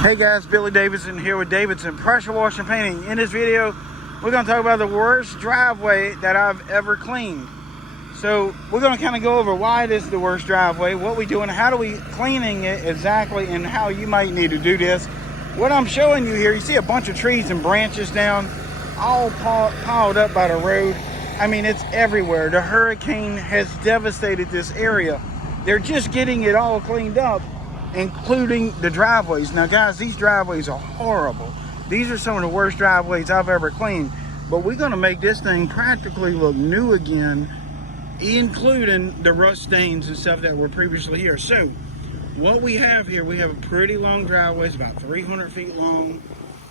Hey guys, Billy Davidson here with Davidson Pressure Washing Painting. In this video, we're going to talk about the worst driveway that I've ever cleaned. So we're going to kind of go over why this is the worst driveway, what we do, and how do we cleaning it exactly, and how you might need to do this. What I'm showing you here, you see a bunch of trees and branches down, all piled up by the road. I mean, it's everywhere. The hurricane has devastated this area. They're just getting it all cleaned up, including the driveways. Now guys, these driveways are horrible. These are some of the worst driveways I've ever cleaned, but we're going to make this thing practically look new again, including the rust stains and stuff that were previously here. So what we have here, we have a pretty long driveway. It's about 300 feet long.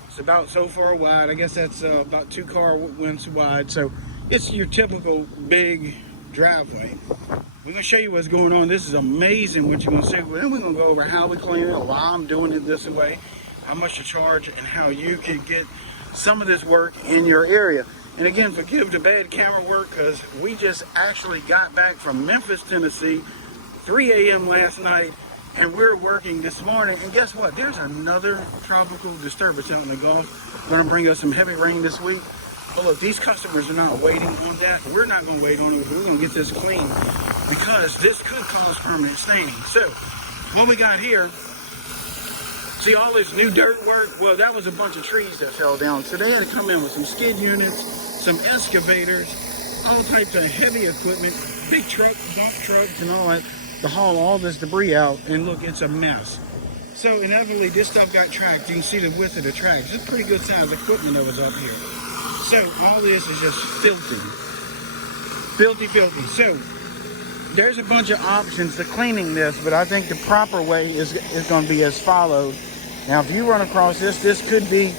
It's about so far wide. I guess that's about 2 car lengths wide. So it's your typical big driveway. We're going to show you what's going on. This is amazing what you're going to see. Then we're going to go over how we clean it, why I'm doing it this way, how much to charge, and how you can get some of this work in your area. And again, forgive the bad camera work, because we just actually got back from Memphis, Tennessee, 3 a.m. last night, and we're working this morning. And guess what? There's another tropical disturbance out in the Gulf. Going to bring us some heavy rain this week. But look, these customers are not waiting on that. We're not going to wait on it. We're going to get this clean, because this could cause permanent staining. So what we got here, see all this new dirt work? Well, that was a bunch of trees that fell down. So they had to come in with some skid units, some excavators, all types of heavy equipment, big truck, dump trucks and all that, to haul all this debris out. And look, it's a mess. So inevitably this stuff got tracked. You can see the width of the tracks. It's pretty good size equipment that was up here. So all this is just filthy. Filthy. So there's a bunch of options to cleaning this, but I think the proper way is going to be as followed. Now, if you run across this could be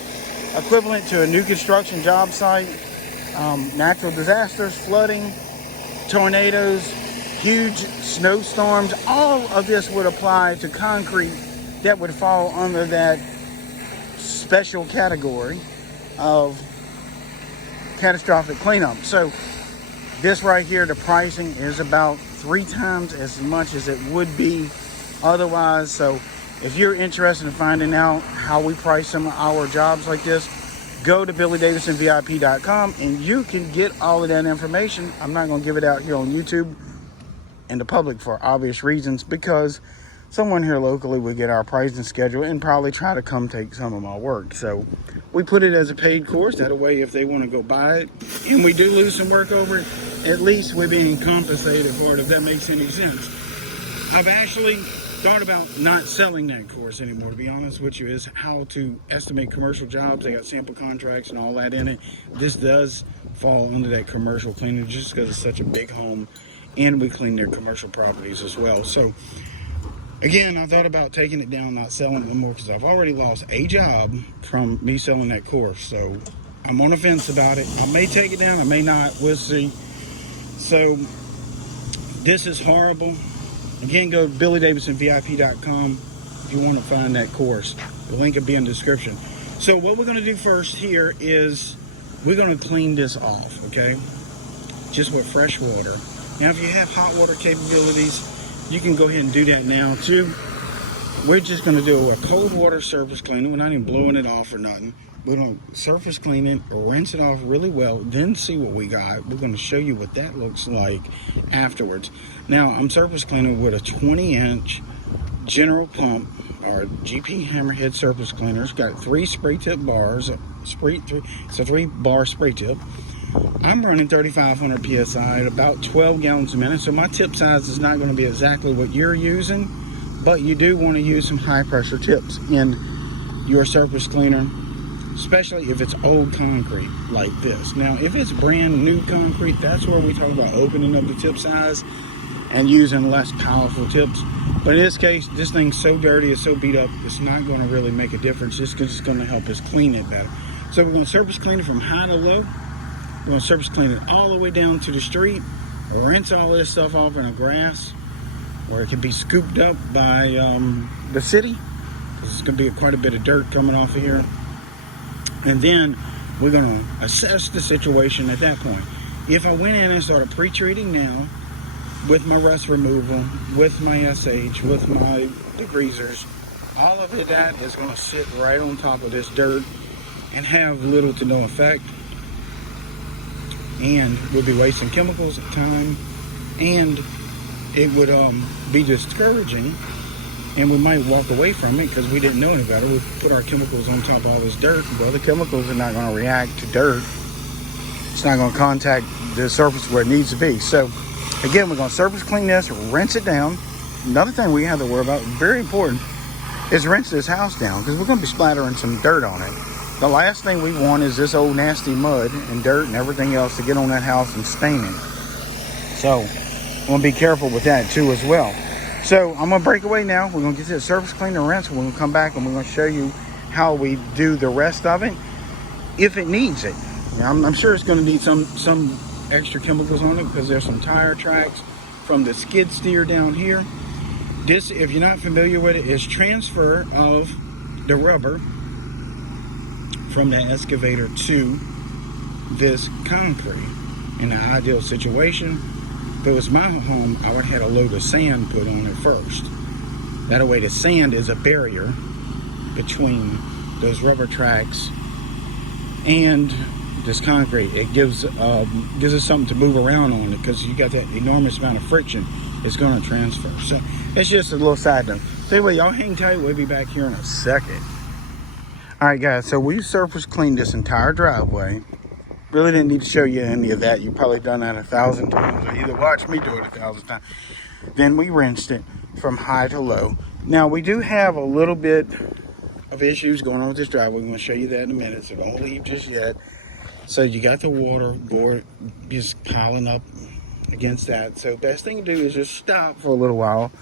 equivalent to a new construction job site, natural disasters, flooding, tornadoes, huge snowstorms. All of this would apply to concrete that would fall under that special category of catastrophic cleanup. So this right here, the pricing is about 3 times as much as it would be otherwise. So if you're interested in finding out how we price some of our jobs like this, go to BillyDavidsonVIP.com and you can get all of that information. I'm not going to give it out here on YouTube and the public for obvious reasons, because someone here locally would get our pricing schedule and probably try to come take some of my work. So we put it as a paid course. That way, if they want to go buy it and we do lose some work over it, at least we're being compensated for it, if that makes any sense. I've actually thought about not selling that course anymore, to be honest with you, is how to estimate commercial jobs. They got sample contracts and all that in it. This does fall under that commercial cleaning, just because it's such a big home, and we clean their commercial properties as well. So again, I thought about taking it down, not selling it anymore, because I've already lost a job from me selling that course. So I'm on the fence about it. I may take it down, I may not. We'll see. So this is horrible. Again, go to BillyDavidsonVIP.com if you want to find that course. The link will be in the description. So what we're going to do first here is we're going to clean this off, okay? Just with fresh water. Now, if you have hot water capabilities, you can go ahead and do that now too. We're just going to do a cold water surface cleaning. We're not even blowing it off or nothing. We're going to surface clean it, rinse it off really well, then see what we got. We're going to show you what that looks like afterwards. Now, I'm surface cleaning with a 20-inch General Pump, or GP Hammerhead surface cleaner. It's got 3 spray tip bars. It's a 3-bar spray tip. I'm running 3,500 PSI at about 12 gallons a minute, so my tip size is not going to be exactly what you're using, but you do want to use some high pressure tips in your surface cleaner, especially if it's old concrete like this. Now, if it's brand new concrete, that's where we talk about opening up the tip size and using less powerful tips. But in this case, this thing's so dirty, it's so beat up, it's not going to really make a difference. It's just going to help us clean it better. So we're going to surface clean it from high to low. We're going to surface clean it all the way down to the street. Rinse all this stuff off in the grass, where it can be scooped up by the city. There's going to be quite a bit of dirt coming off of here. And then we're going to assess the situation at that point. If I went in and started pre-treating now with my rust removal, with my SH, with my degreasers, all of it that is going to sit right on top of this dirt and have little to no effect. And we'll be wasting chemicals, time, and it would be discouraging, and we might walk away from it because we didn't know any better. We put our chemicals on top of all this dirt. Well, the chemicals are not going to react to dirt. It's not going to contact the surface where it needs to be. So again, we're going to surface clean this, rinse it down. Another thing we have to worry about, very important, is rinse this house down because we're going to be splattering some dirt on it. The last thing we want is this old nasty mud and dirt and everything else to get on that house and stain it. So I'm going to be careful with that too as well. So I'm going to break away now. We're going to get this surface clean and rinse. We're going to come back and we're going to show you how we do the rest of it if it needs it. Now, I'm sure it's going to need some extra chemicals on it because there's some tire tracks from the skid steer down here. This, if you're not familiar with it, is transfer of the rubber from the excavator to this concrete. In the ideal situation, if it was my home, I would have had a load of sand put on it first. That way the sand is a barrier between those rubber tracks and this concrete. It gives us something to move around on it because you got that enormous amount of friction. It's going to transfer. So it's just a little side note. So anyway, y'all hang tight. We'll be back here in a second. All right, guys. So we surface cleaned this entire driveway. Really didn't need to show you any of that. You've probably done that 1,000 times, or either watched me do it 1,000 times. Then we rinsed it from high to low. Now we do have a little bit of issues going on with this driveway. We're going to show you that in a minute, so don't leave just yet. So you got the water board just piling up against that. So best thing to do is just stop for a little while,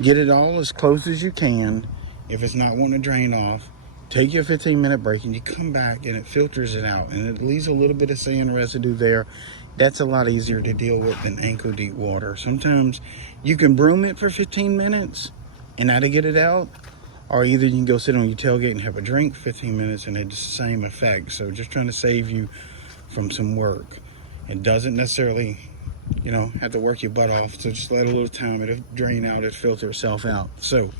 get it all as close as you can. If it's not wanting to drain off, take your 15-minute break and you come back and it filters it out and it leaves a little bit of sand residue there. That's a lot easier to deal with than ankle deep water. Sometimes you can broom it for 15 minutes and that'll get it out, or either you can go sit on your tailgate and have a drink for 15 minutes and it's the same effect. So just trying to save you from some work. It doesn't necessarily, you know, have to work your butt off. So just let a little time, it'll drain out, it'll filter itself out. So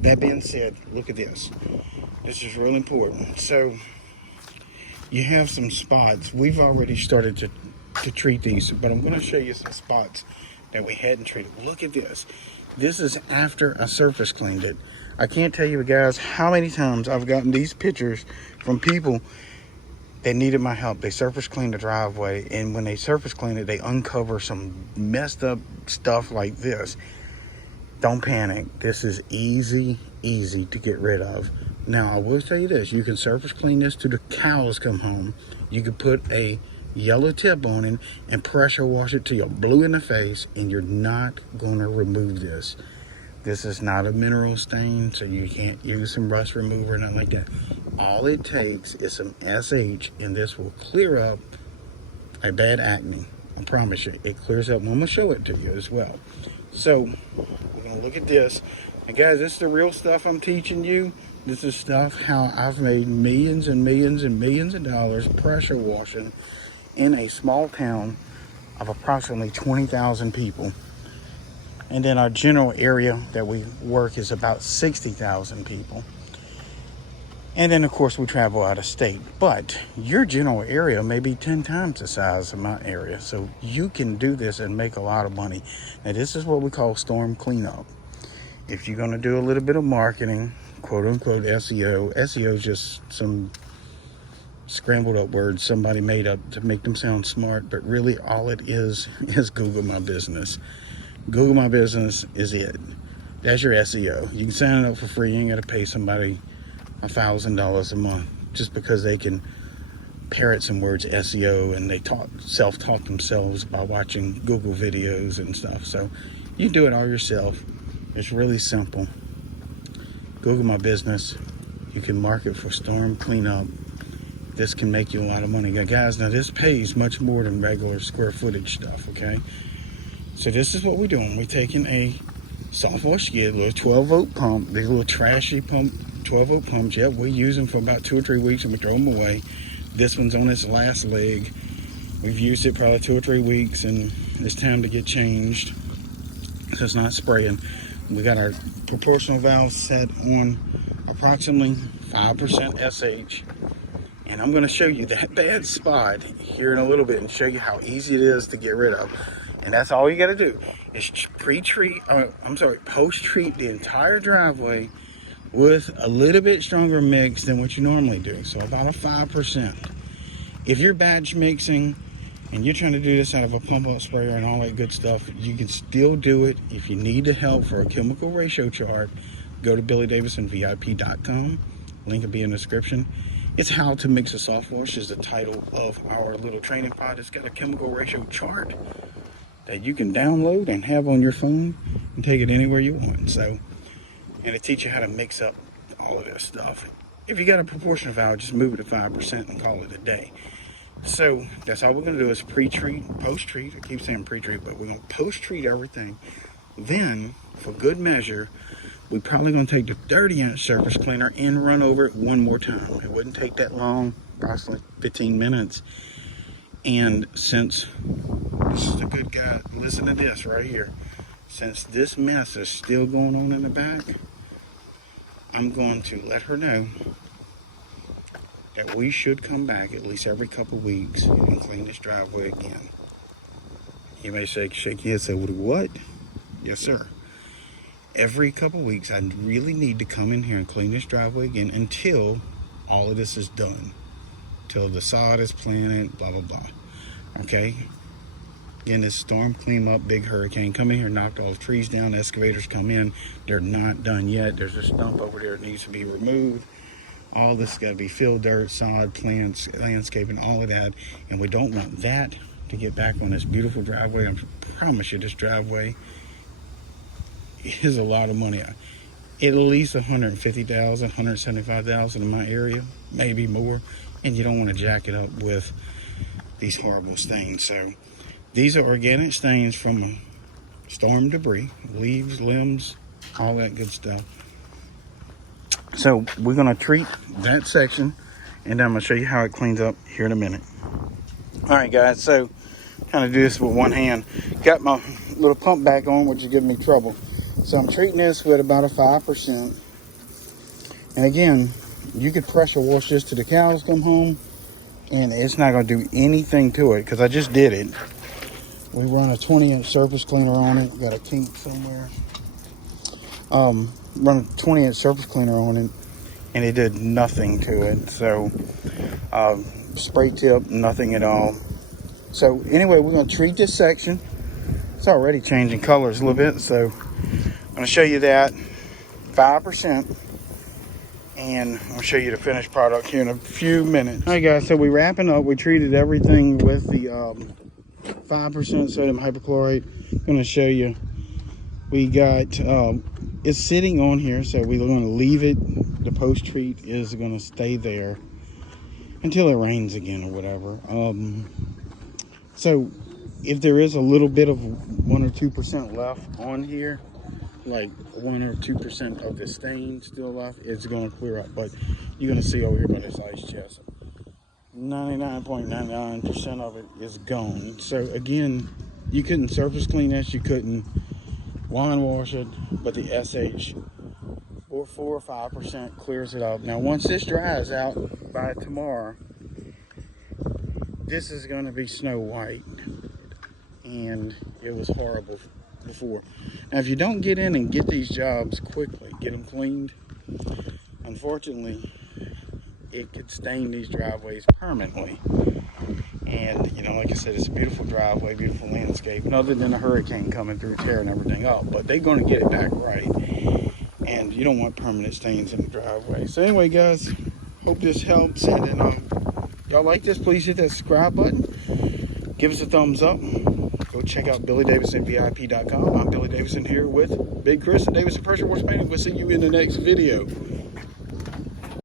that being said, look at this. This is real important. So you have some spots. We've already started to treat these, but I'm going to show you some spots that we hadn't treated. Look at this. This is after I surface cleaned it. I can't tell you guys how many times I've gotten these pictures from people that needed my help. They surface cleaned the driveway, and when they surface clean it, they uncover some messed up stuff like this. Don't panic. This is easy to get rid of. Now, I will tell you this. You can surface clean this till the cows come home. You can put a yellow tip on it and pressure wash it till you're blue in the face, and you're not going to remove this. This is not a mineral stain, so you can't use some rust remover or nothing like that. All it takes is some SH, and this will clear up a bad acne. I promise you, it clears up. I'm going to show it to you as well. So, we're going to look at this. And guys, this is the real stuff I'm teaching you. This is stuff how I've made millions and millions and millions of dollars pressure washing in a small town of approximately 20,000 people. And then our general area that we work is about 60,000 people. And then, of course, we travel out of state. But your general area may be 10 times the size of my area. So you can do this and make a lot of money. Now, this is what we call storm cleanup. If you're going to do a little bit of marketing, quote-unquote SEO. SEO is just some scrambled up words somebody made up to make them sound smart. But really, all it is Google My Business. Google My Business is it. That's your SEO. You can sign it up for free. You ain't got to pay somebody $1,000 a month just because they can parrot some words SEO and they self-taught themselves by watching Google videos and stuff. So you do it all yourself. It's really simple. Google My Business. You can market for storm cleanup. This can make you a lot of money. Guys, now this pays much more than regular square footage stuff, okay? So this is what we're doing. We're taking a soft wash skid, a little 12-volt pump, these little trashy pump, 12-volt pumps. Yep, we use them for about 2 or 3 weeks and we throw them away. This one's on its last leg. We've used it probably 2 or 3 weeks and it's time to get changed. So it's not spraying. We got our proportional valve set on approximately 5% SH. And I'm going to show you that bad spot here in a little bit and show you how easy it is to get rid of. And that's all you got to do is post-treat the entire driveway with a little bit stronger mix than what you normally do. So about a 5%. If you're batch mixing and you're trying to do this out of a pump-out sprayer and all that good stuff, you can still do it. If you need the help for a chemical ratio chart, go to BillyDavidsonVIP.com. Link will be in the description. It's How to Mix a Soft Wash is the title of our little training pod. It's got a chemical ratio chart that you can download and have on your phone and take it anywhere you want. So, and it teaches you how to mix up all of this stuff. If you got a proportional valve, just move it to 5% and call it a day. So that's all we're going to do is pre-treat, post-treat. I keep saying pre-treat, but we're going to post-treat everything. Then, for good measure, we're probably going to take the 30-inch surface cleaner and run over it one more time. It wouldn't take that long, approximately 15 minutes. And since this is the good guy, listen to this right here. Since this mess is still going on in the back, I'm going to let her know that we should come back at least every couple weeks and clean this driveway again. You may shake your head and say, what? Yes, sir. Every couple weeks, I really need to come in here and clean this driveway again until all of this is done. Till the sod is planted, blah, blah, blah. Okay? Again, this storm came up, big hurricane, come in here, knocked all the trees down, excavators come in. They're not done yet. There's a stump over there that needs to be removed. All this got to be filled, dirt, sod, plants, landscaping, all of that. And we don't want that to get back on this beautiful driveway. I promise you, this driveway is a lot of money. At least $150,000, $175,000 in my area, maybe more. And you don't want to jack it up with these horrible stains. So these are organic stains from storm debris, leaves, limbs, all that good stuff. So we're going to treat that section, and I'm going to show you how it cleans up here in a minute. All right, guys, so kind of do this with one hand. Got my little pump back on, which is giving me trouble. So I'm treating this with about a 5%. And again, you could pressure wash this till the cows come home, and it's not going to do anything to it because I just did it. We run a 20-inch surface cleaner on it. Got a kink somewhere. Run a 20-inch surface cleaner on it, and it did nothing to it. So spray tip, nothing at all. So anyway, we're going to treat this section. It's already changing colors a little bit, so I'm going to show you that 5%, and I'll show you the finished product here in a few minutes. All right, guys, so we're wrapping up. We treated everything with the 5% sodium hypochlorite. I'm going to show you. We got it's sitting on here, so we're going to leave it. The post treat is going to stay there until it rains again or whatever. So if there is a little bit of 1 or 2% left on here, like 1 or 2% of the stain still left, it's going to clear up. But you're going to see over here by this ice chest, 99.99% of it is gone. So again, you couldn't surface clean this, you couldn't wine wash it, but the SH or 4 or 5% clears it up. Now once this dries out by tomorrow, this is going to be snow white, and it was horrible before. Now if you don't get in and get these jobs quickly, get them cleaned, unfortunately it could stain these driveways permanently. And you know, like I said, it's a beautiful driveway, beautiful landscape, and other than a hurricane coming through tearing everything up, but they're going to get it back right. And you don't want permanent stains in the driveway. So anyway, guys, hope this helps. And then y'all like this, please hit that subscribe button, give us a thumbs up, go check out BillyDavidsonVIP.com. I'm Billy Davidson here with Big Chris and Davidson Pressure Wash Painting. We'll see you in the next video.